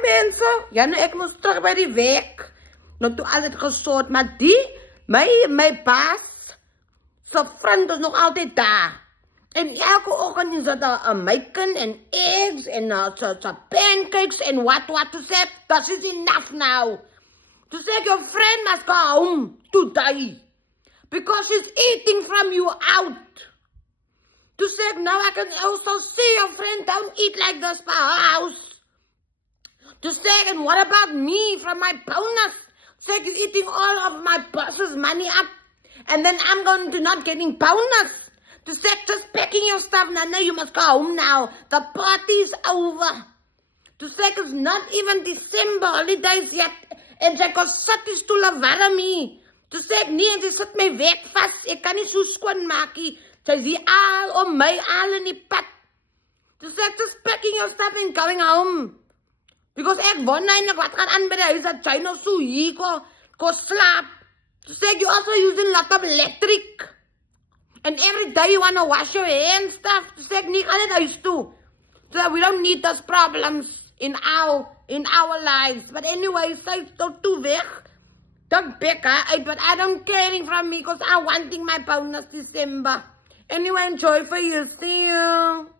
Mensen, ja, nou, ik moest terug bij die werk. Nou, toen altijd gesoord, maar mijn baas, zijn vriend is nog altijd daar. En elke ochtend is er een bacon en eggs en pancakes en wat. Toen zeg ik, that is enough now. Toen zeg ik, your friend must go home today. Because she's eating from you out. Toen zeg ik, now I can also see your friend don't eat like this per house. To say, and what about me from my bonus? Say, you're eating all of my boss's money up. And then I'm going to not getting bonus. To say, just packing your stuff. Now, you must go home now. The party's over. To say, it's not even December holidays yet. En sy kon sit die stoele warm hier. To say, nee, en sy sit my werk vast. Ek kan nie so skoon maak nie. Sy is hier al om my al in die pad. To say, just packing your stuff and going home. Because ek wonder eintlik wat gaan aan by die huis dat jy nog so hier ko slaap. To say you also using lot of electric. And every day you want to wash your hair and stuff. To say ek nie gaan net huis toe. So that we don't need those problems in our lives. But anyway, sy tot toe weg. Don't back her out, but I don't caring from me because I wanting my bonus December. Anyway, enjoy for you. See you.